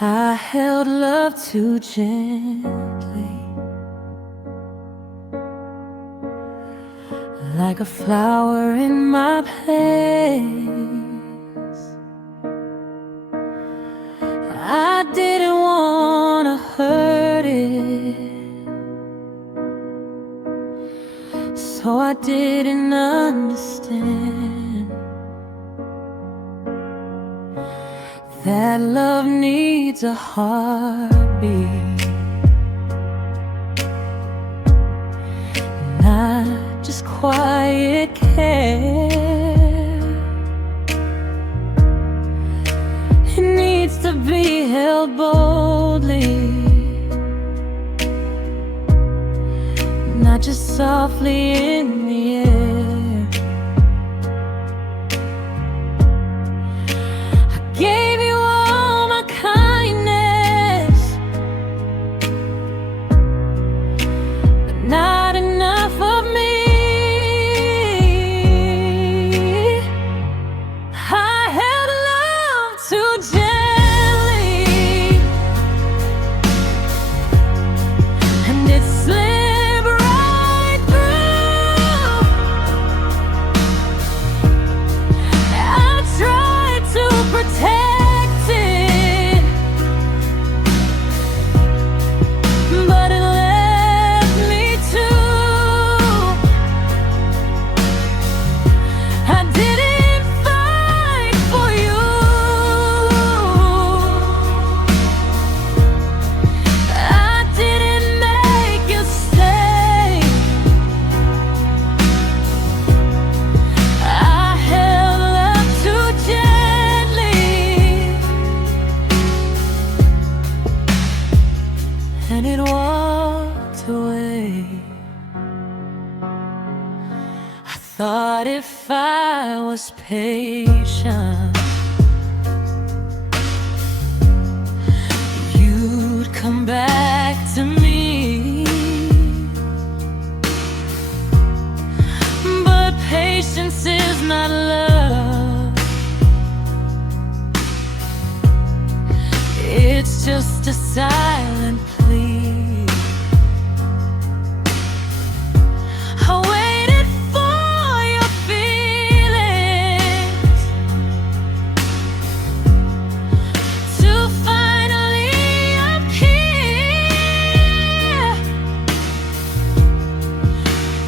I held love too gently, like a flower in my place. I didn't want to hurt it, so I didn't understand that love needs a heartbeat, not just quiet care. It needs to be held boldly, not just softly in the air. I gave you all my kindness, but not enough of me. I held love too gently, and it slipped right through. I tried to protect it, but it left me too. I didn't fight for you, I didn't make you stay. I held love too gently, and it walked away. I thought if I was patient, you'd come back to me. But patience is not love, it's just a silent plea. I waited for your feelings to finally appear,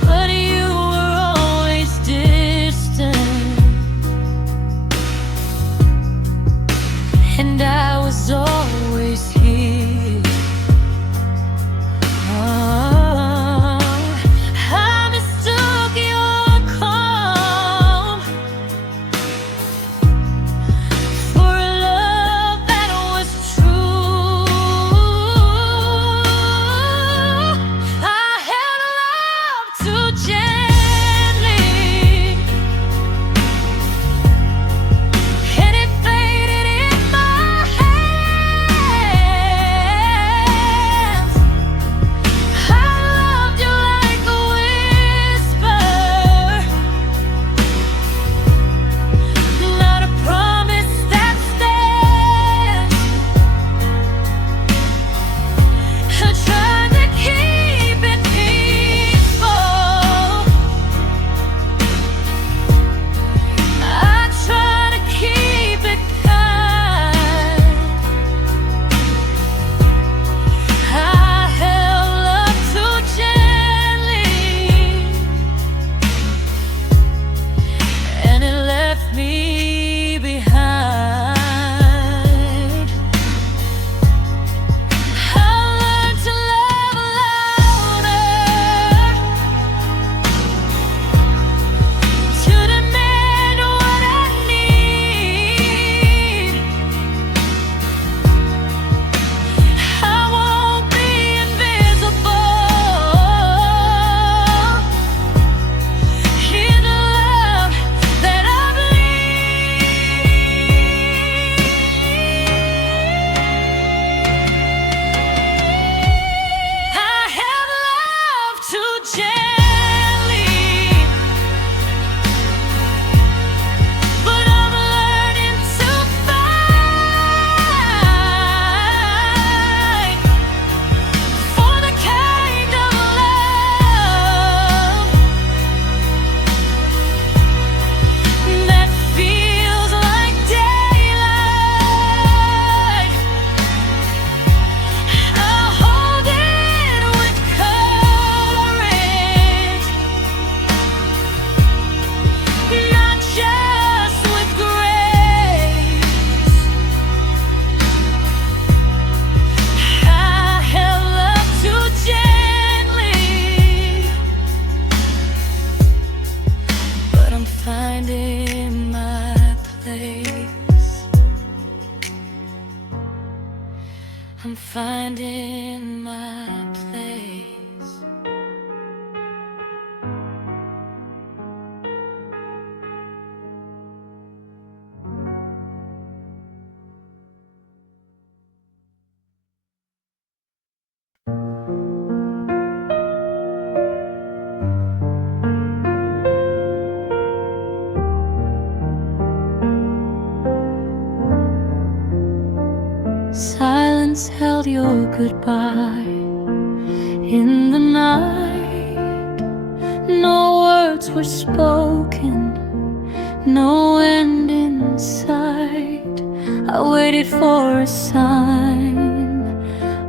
but you were always distant, and I was always here. I mistook your calm for a love that was true. I held love too gently, and it faded in my hand. I'm finding my place. Silence held your goodbye in the night. No words were spoken, no end in sight. I waited for a sign,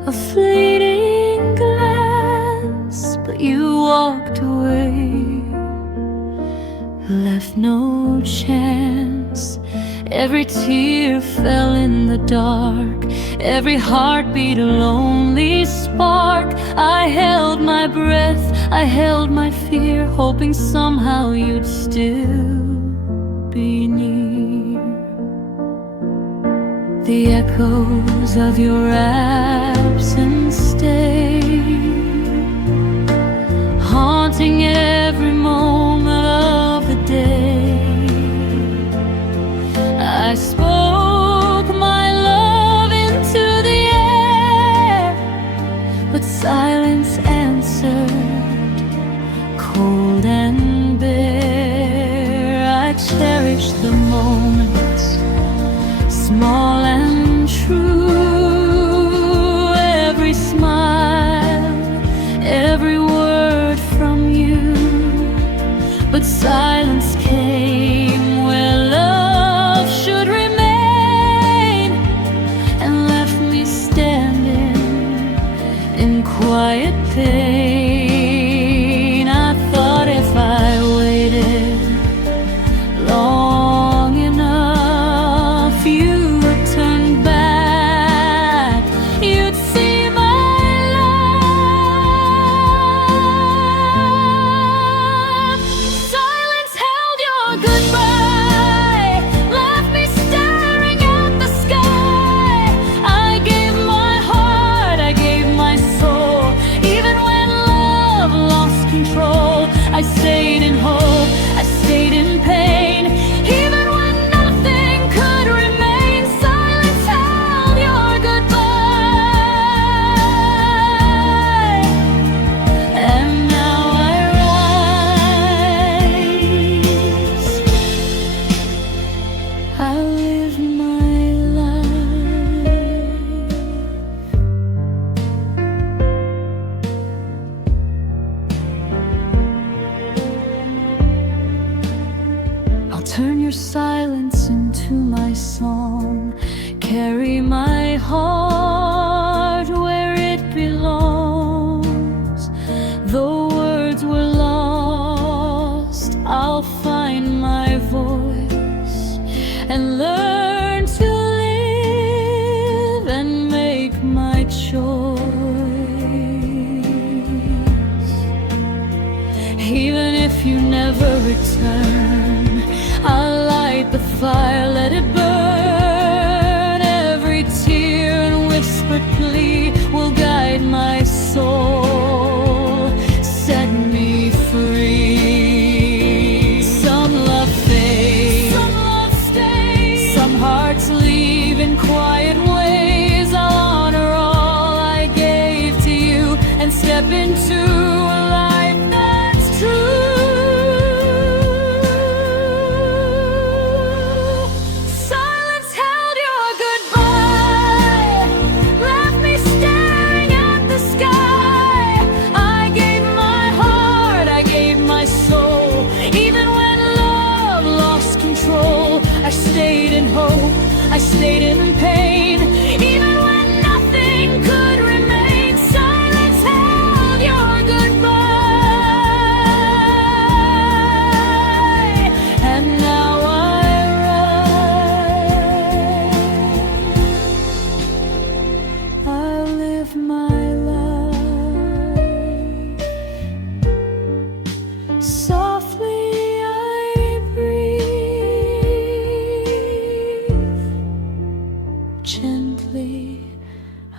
a fleeting glance, but you walked away, left no chance. Every tear fell in the dark, every heartbeat a lonely spark. I held my breath, I held my fear, hoping somehow you'd still be near. The echoes of your absence stay, haunting every moment of the day. I spoke my love into the air, but silence answered, cold and bare. I cherished the moments, small and true, every smile, every word from you. But silence came where love should remain, and left me standing in quiet pain. I thought if I waited long enough, you would turn back, you'd see my love. Silence held your goodbye, left me staring at the sky. I gave my heart, I gave my soul, even when love lost control. I stayed in hope, I stayed in pain, even when nothing could remain. Silence held your goodbye, and now I rise. I live my life. I'll turn your silence into my song, carry my heart where it belongs. Though words were lost, I'll find my voice and learn to live and make my choice. Even if you never return, I'll light the fire, let it burn. Every tear and whispered plea will guide my soul, set me free. Some love fades, some love stays, some hearts leave in quiet ways. I'll honor all I gave to you and step into a life that's true.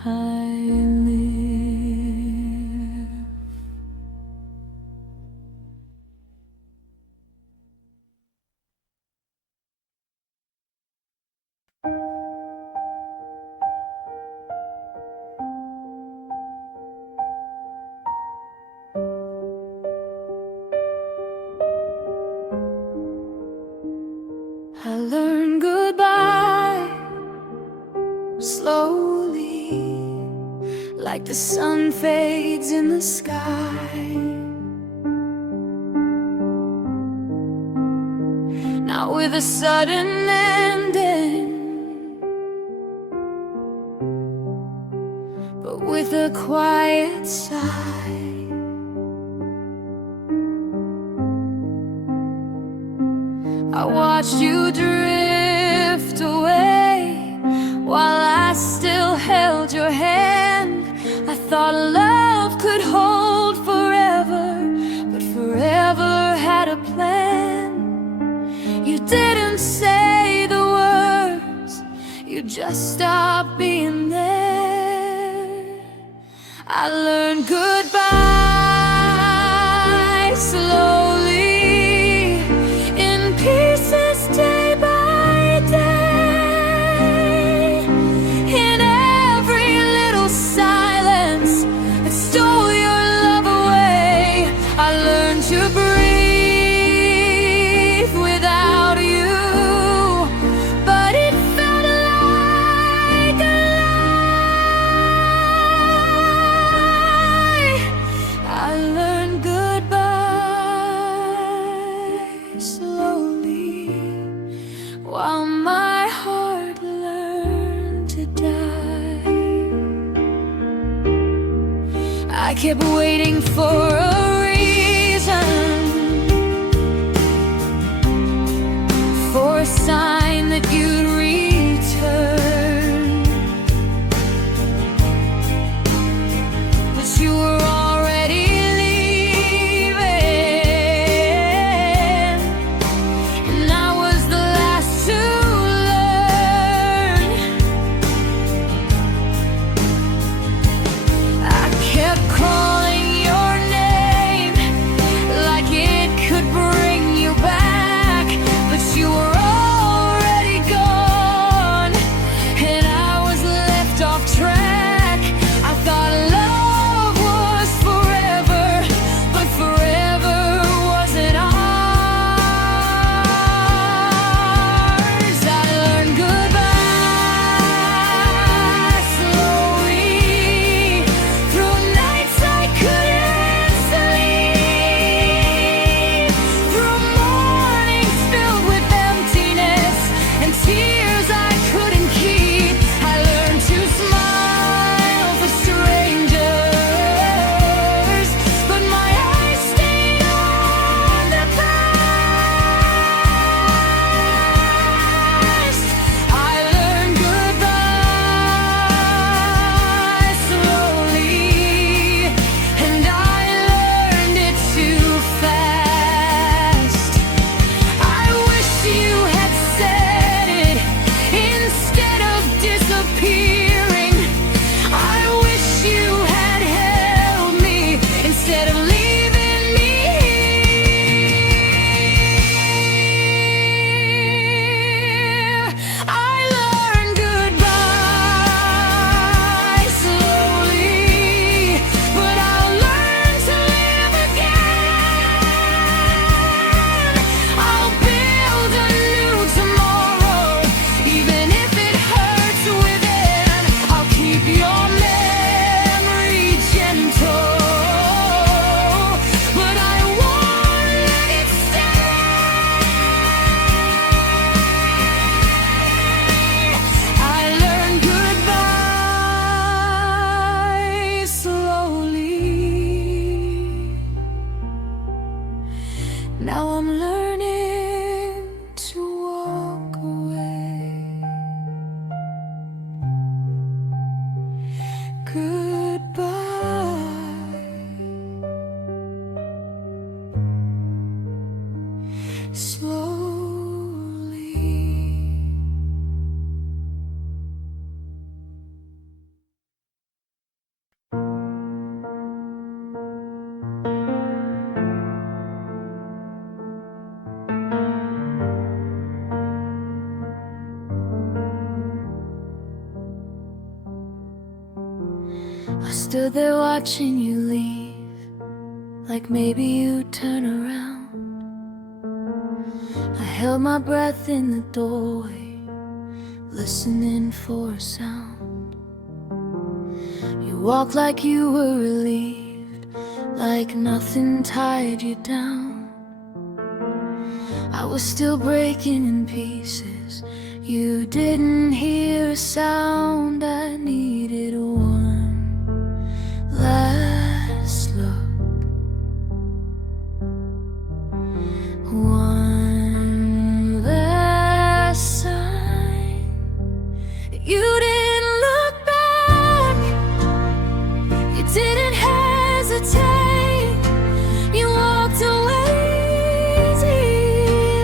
I live. I learned goodbye slowly, like the sun fades in the sky. Not with a sudden ending, but with a quiet sigh. I watched you drift away while I still held your hand. I thought love could hold forever, but forever had a plan. You didn't say the words, you just stopped being there. I learned goodbye slowly, in pieces, day by day. In every little silence that stole your love away, I learned to breathe without you, but it felt like a lie. I learned goodbye slowly, while my heart learned to die. I kept waiting for a reason, for a sign that you'd return, but you were already leaving, and I was the last to learn. I kept calling your name, I stood there watching you leave, like maybe you'd turn around. I held my breath in the doorway, listening for a sound. You walked like you were relieved, like nothing tied you down. I was still breaking in pieces. You didn't hear a sound. I needed one last look, one last sign. You didn't look back, you didn't hesitate. You walked away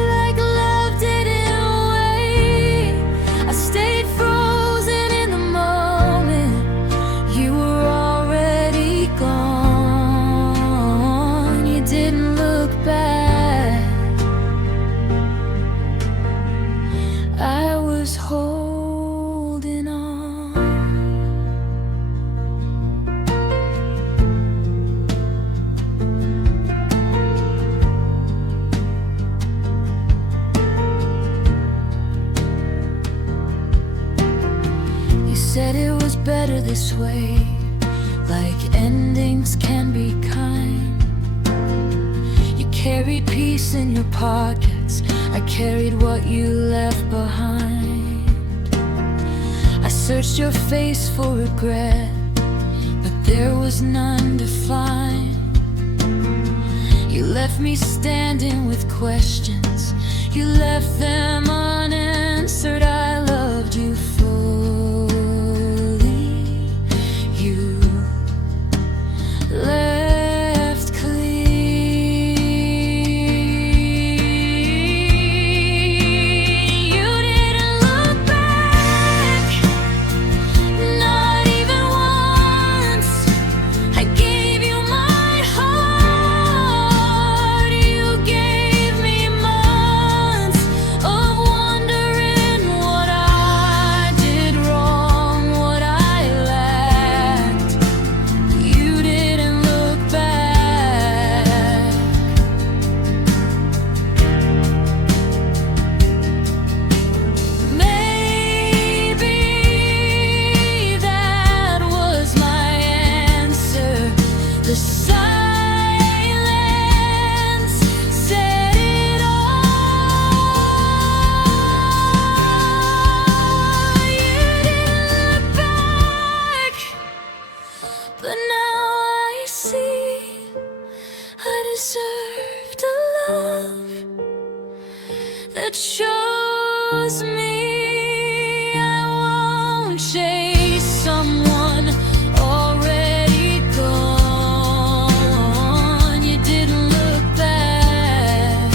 like love didn't wait. I stayed frozen in the moment. You were already gone. You didn't look back. I was holding on. You said it was better this way, like endings can be kind. You carried peace in your pockets, I carried what you left behind. I searched your face for regret, but there was none to find. You left me standing with questions, you left them unanswered. I loved you fully, you left clean. You didn't look back, not even once. I gave you my heart, you gave me months of wondering what I did wrong, what I lacked. You didn't look back. Maybe that was my answer. The silence said it all. You didn't look back, but now I see I deserved a love that shows me I won't chase someone already gone. You didn't look back.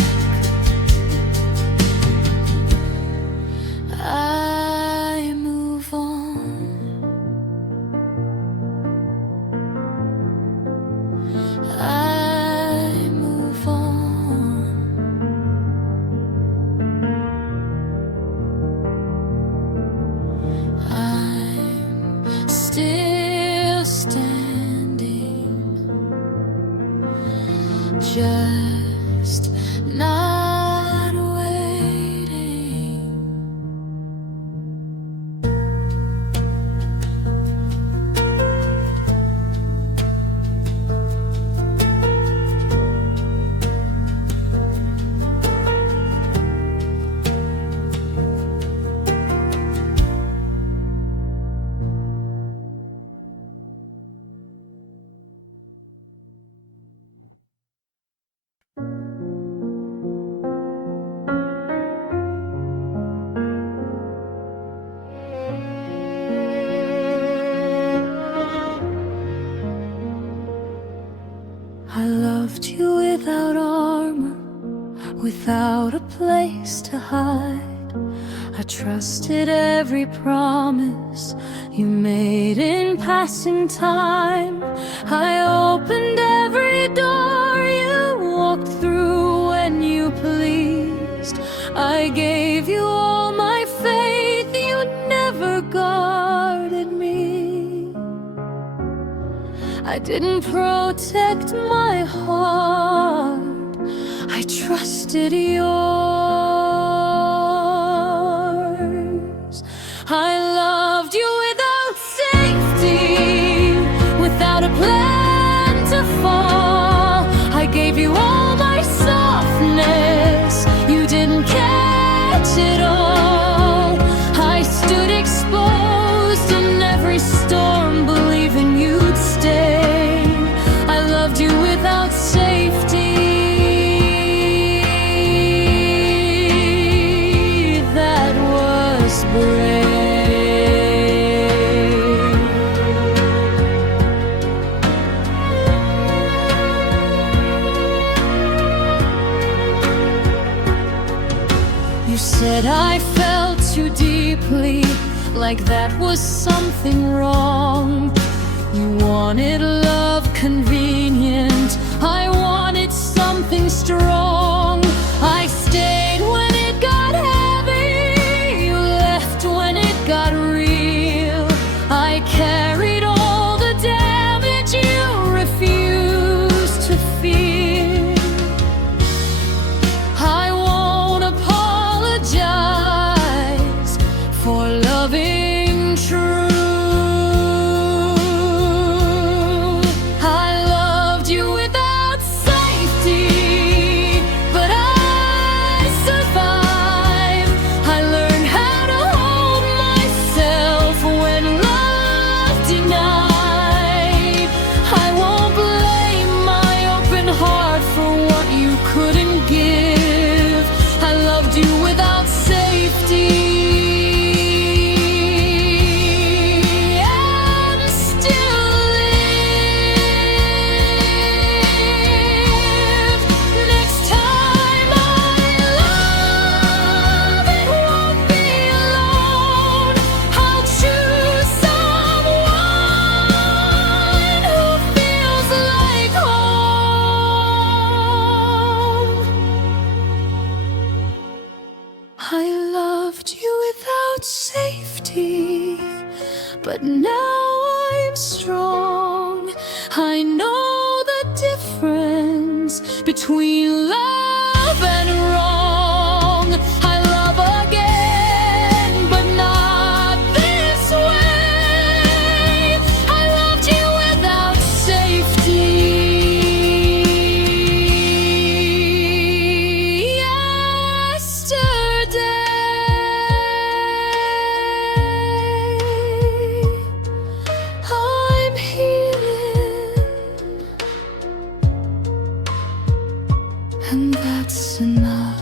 I move on. I move on. I'm still standing, just not waiting. I loved you without armor, without a place to hide. I trusted every promise you made in passing time. I opened every door you walked through when you pleased. I gave you all my faith, you never guarded me. I didn't protect my heart, I trusted yours. I loved you without safety, without a plan to fall. I gave you all my softness, you didn't catch it all. I stood exposed in every storm, believing you'd stay. I loved you without safety. That was brave. You said I felt too deeply, like that was something wrong. You wanted love convenient, I wanted something strong. I stayed when it got heavy, you left when it got real. I carried all the damage you refused to feel. I won't apologize for loving true. I loved you without safety, but I survived. I learned how to hold myself when love denied. I won't blame my open heart for what you couldn't give. I loved you without safety, and still live. Next time I love, it won't be alone. I'll choose someone who feels like home. I loved you without safety, but now I'm strong. I know the difference between love and wrong. I love again, but not this way. I loved you without safety. I'm healing, and that's enough.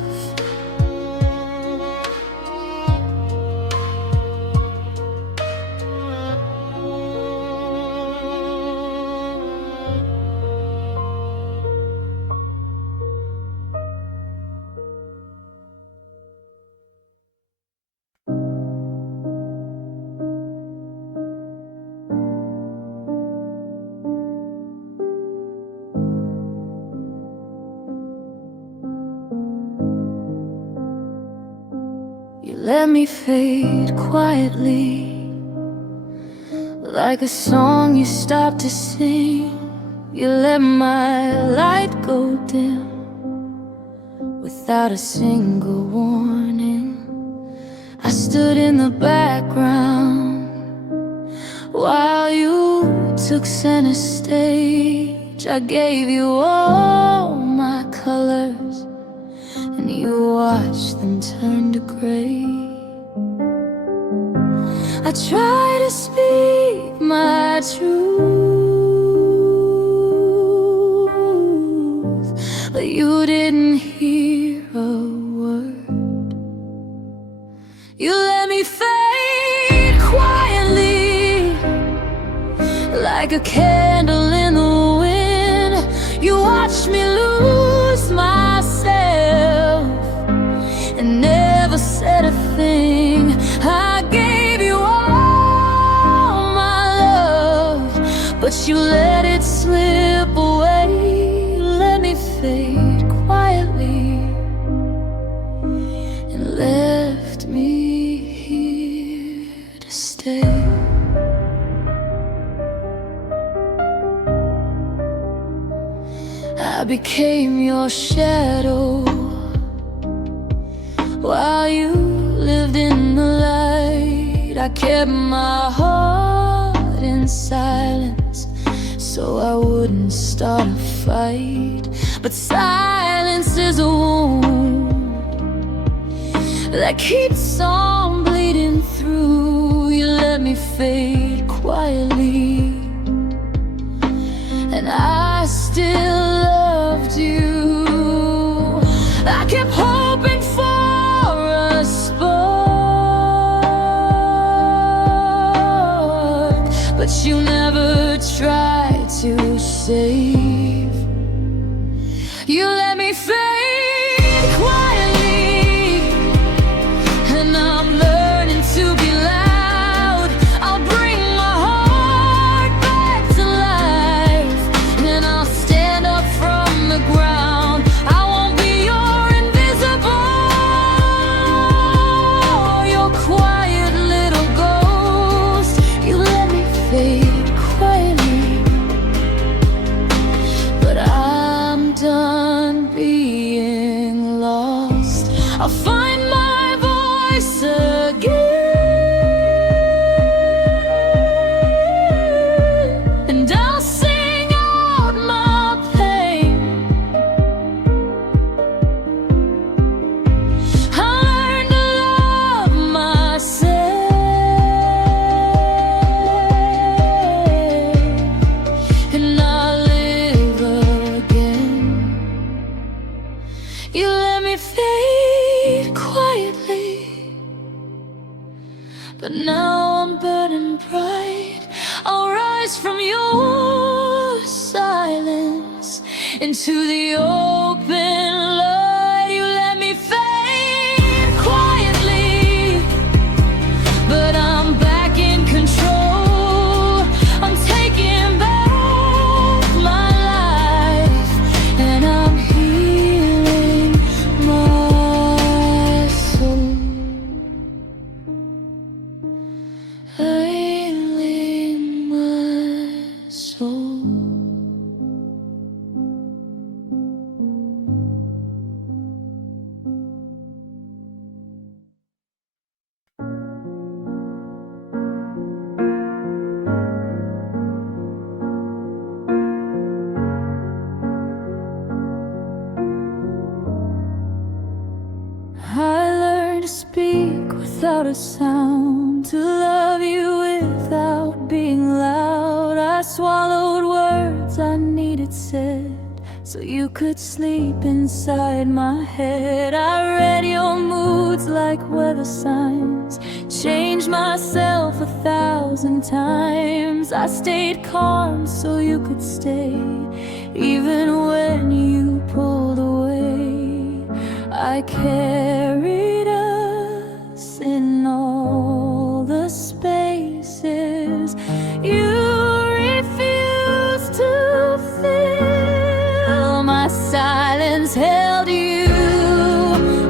You let me fade quietly, like a song you stopped to sing. You let my light go dim without a single warning. I stood in the background while you took center stage. I gave you all my colors, and you watched them turn to gray. I tried to speak my truth, but you didn't hear a word. You let me fade quietly, like a candle in the wind. You watched me lose myself and never said a thing. I gave you all my love, but you let it slip away. You let me fade quietly and left me here to stay. I became your shadow while you lived in the light. I kept my heart in silence so I wouldn't start a fight. But silence is a wound that keeps on bleeding through. You let me fade quietly, and I still loved you. I kept hoping for a spark, but you never tried to save. You let me fade quietly, and I'm learning to be loud. I'll bring my heart back to life, and I'll stand up from the ground. I won't be your invisible, your quiet little ghost. You let me fade quietly, but I'm done being lost. I'll find my voice again, and I'll sing out my pain. I learned to love myself, and I'll live again. You let me fade quietly, but now I'm burning bright. I'll rise from your silence into the open light. You let me fade quietly, but I'm back in control. I'm taking back my life, and I'm healing my soul. Healing my soul. I learned to speak without a sound, to love you without being loud. I swallowed words I needed said so you could sleep inside my head. I read your moods like weather signs, changed myself 1,000 times. I stayed calm so you could stay, even when you pulled away. I carried us in all the spaces you refused to fill. My silence held you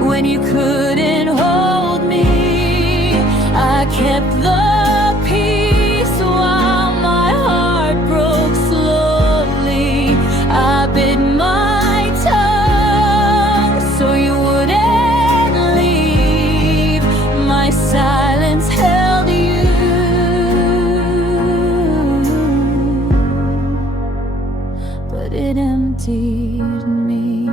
when you couldn't hold me. I kept the peace while my heart broke slowly. I bit my tongue so you wouldn't leave. My silence held you, but it emptied me.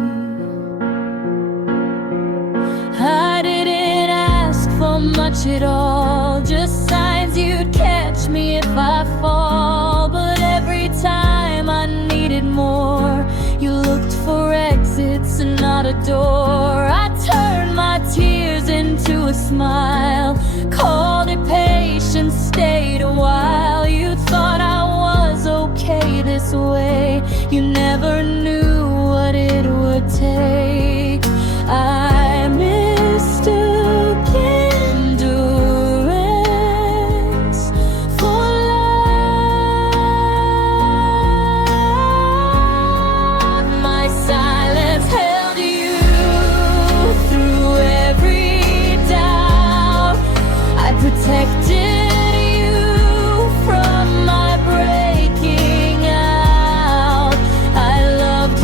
I didn't ask for much at all, just signs you'd catch me if I fall. But every time I needed more, you looked for exits and not a door. I turned my tears into a smile, called it patience, stayed a while. You thought I was okay this way, you never knew what it would take. I mistook endurance for love. My silence held you through every doubt. I protected you from my breaking out. I loved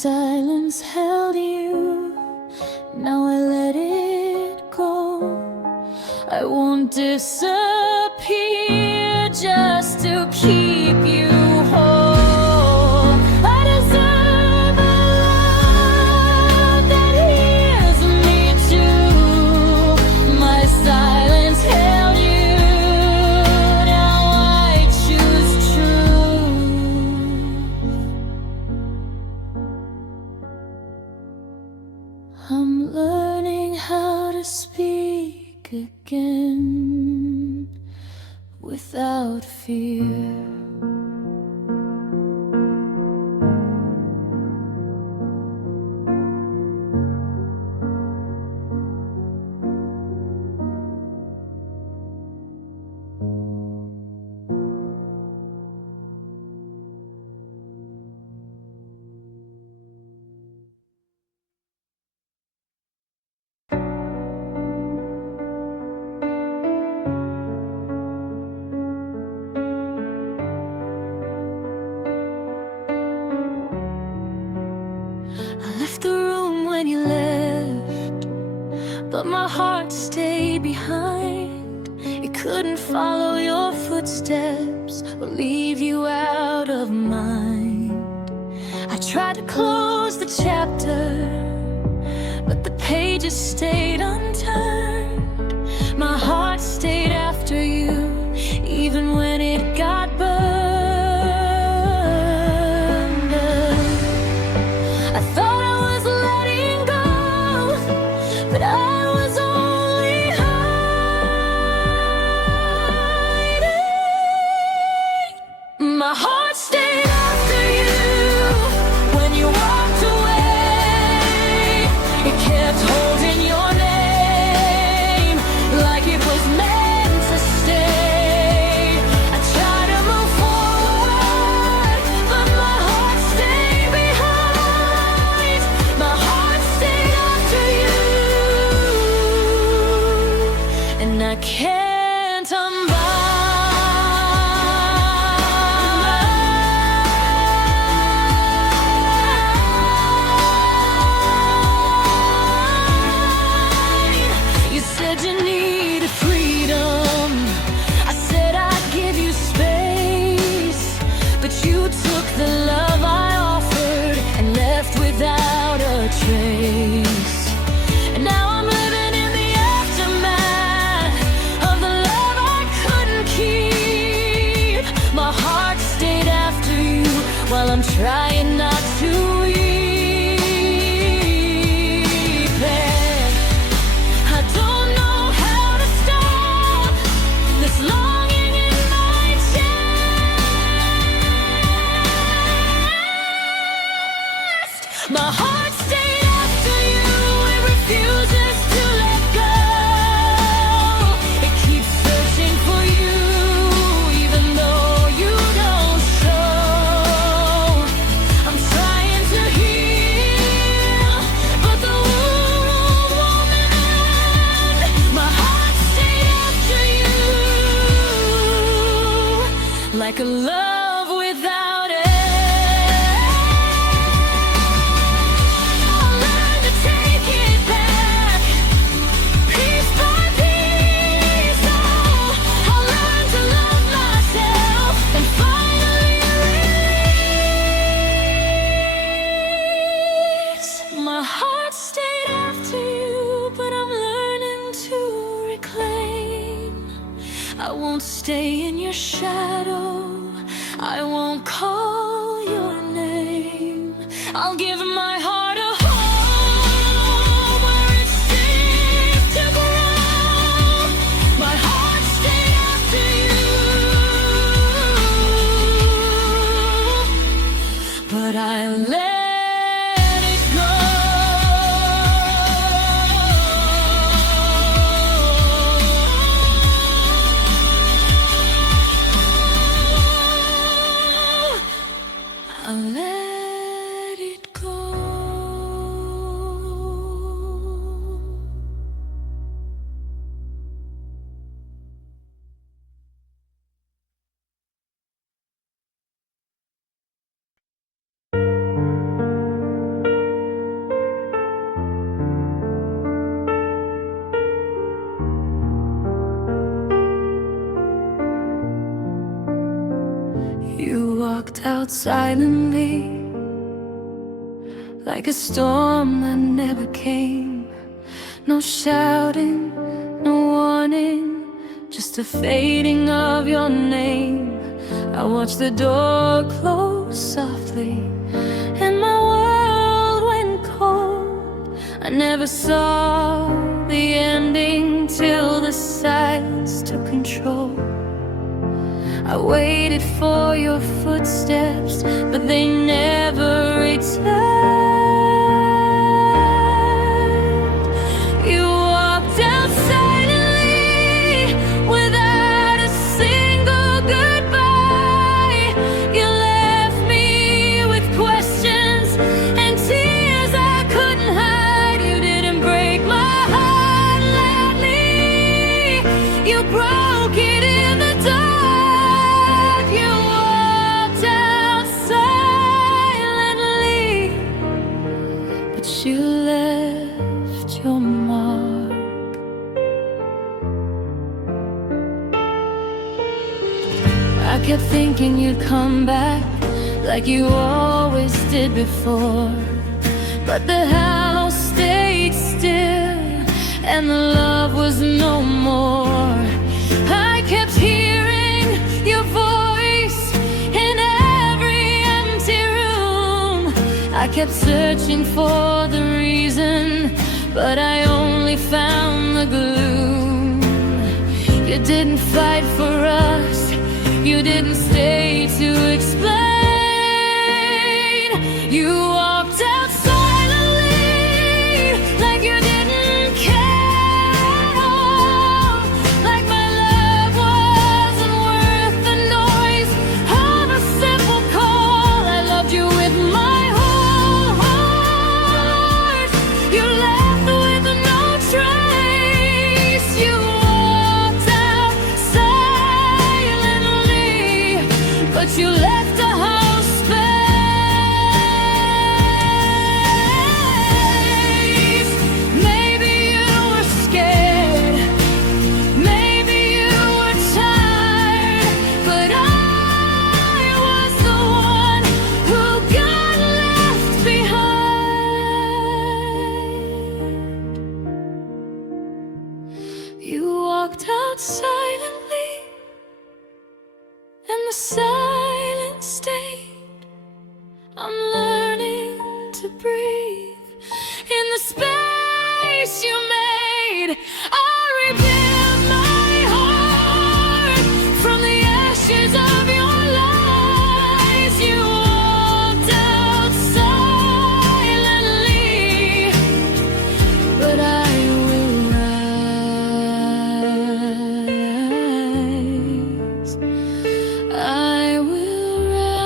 silence held you, now I let it go. I won't disappear just to keep you whole. I deserve a love that hears me too. My silence held you, now I choose truth. I'm learning how to speak again without fear. I left the room when you left, but my heart stayed behind. It couldn't follow your footsteps or leave you out of mind. I tried to close the chapter, but the pages stayed unturned. My heart stayed after you, even when it got burned. I thought I was letting go, but I was only hiding. My heart stayed after you when you walked away. It kept holding your name like it was meant to stay. I tried to move forward, but my heart stayed behind. My heart stayed after you, and I can't unbind. You said you needed freedom. I said I'd give you space, but you took the love I offered and left without a trace. And now I'm living in the aftermath of the love I couldn't keep. My heart stayed after you while I'm trying not to weep. And I don't know how to stop this longing in my chest. My heart stayed after you, it refuses to let go. It keeps searching for you, even though you don't show. I'm trying to heal, but the wound won't end. My heart stayed after you, like a love without end. I'll learn to take it back, piece by piece. Oh, I'll learn to love myself and finally release. My heart stayed after you, but I'm learning to reclaim. I won't stay in your shadow, I won't call your name. I'll give my heart a home where it's safe to grow. My heart stayed after you, but I let it go. I let it go. walked out silently, like a storm that never came. No shouting, no warning, just a fading of your name. I watched the door close softly, and my world went cold. I never saw the ending till the silence took control. I waited for your footsteps, but they never returned. You walked out silently, without a single goodbye. You left me with questions and tears I couldn't hide. You didn't break my heart lightly, you broke it in the dark. You left your mark. I kept thinking you'd come back, like you always did before. But the house stayed still, and the love was no more. I kept hearing your voice in every empty room. I kept searching for the reason, but I only found the gloom. You didn't fight for us, you didn't stay to explain. You walked out silently, like you didn't care at all. Like my love wasn't worth the noise of a simple call. I loved you with my whole heart. You left with no trace. You walked out silently, but you left a house space. Maybe you were scared, maybe you were tired, but I was the one who got left behind. You walked out silently, and the silence stayed. I'm learning to breathe in the space you made. I rebuilt my heart from the ashes of your lies. You walked out silently, but I will rise. I will rise.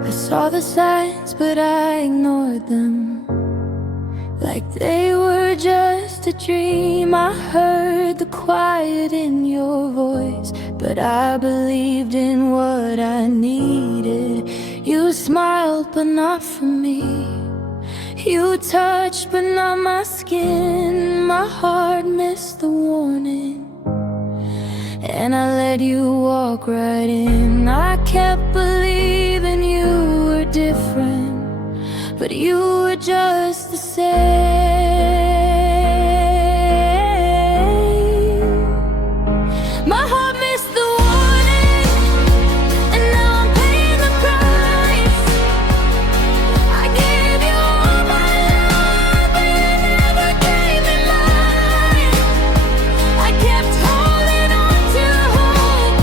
I saw the signs, but I ignored them, like they were just a dream. I heard the quiet in your voice, but I believed in what I needed. You smiled, but not for me. You touched, but not my skin. My heart missed the warning, and I let you walk right in. I kept believing you were different, but you were just the same. My heart missed the warning, and now I'm paying the price. I gave you all my love, but you never gave me mine. I kept holding on to hope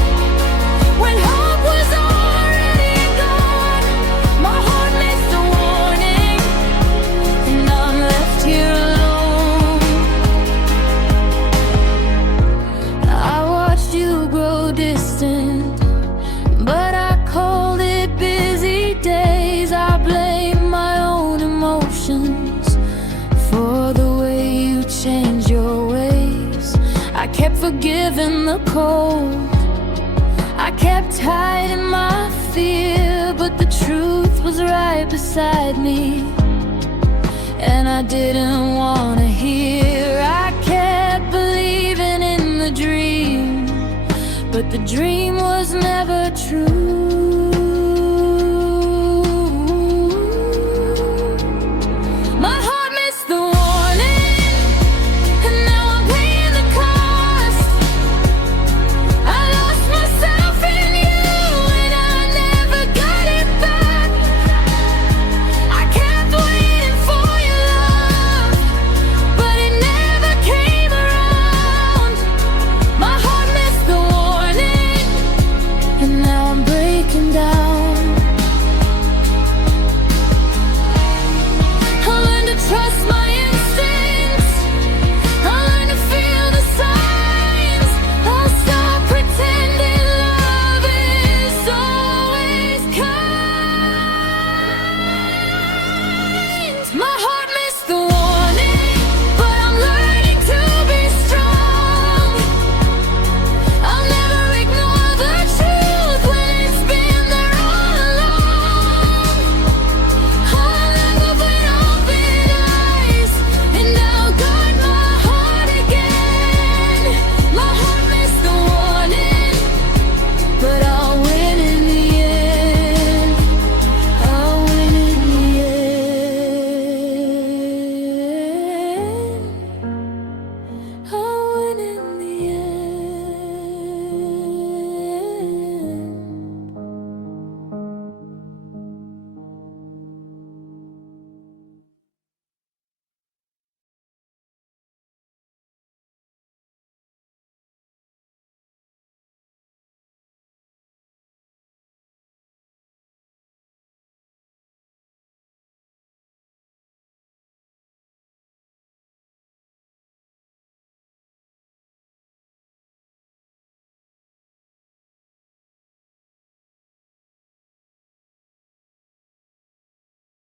when hope was already gone. My heart missed the warning, and I'm left here alone. in the cold. I kept hiding my fear, but the truth was right beside me, and I didn't want to hear. I kept believing in the dream, but the dream was never true.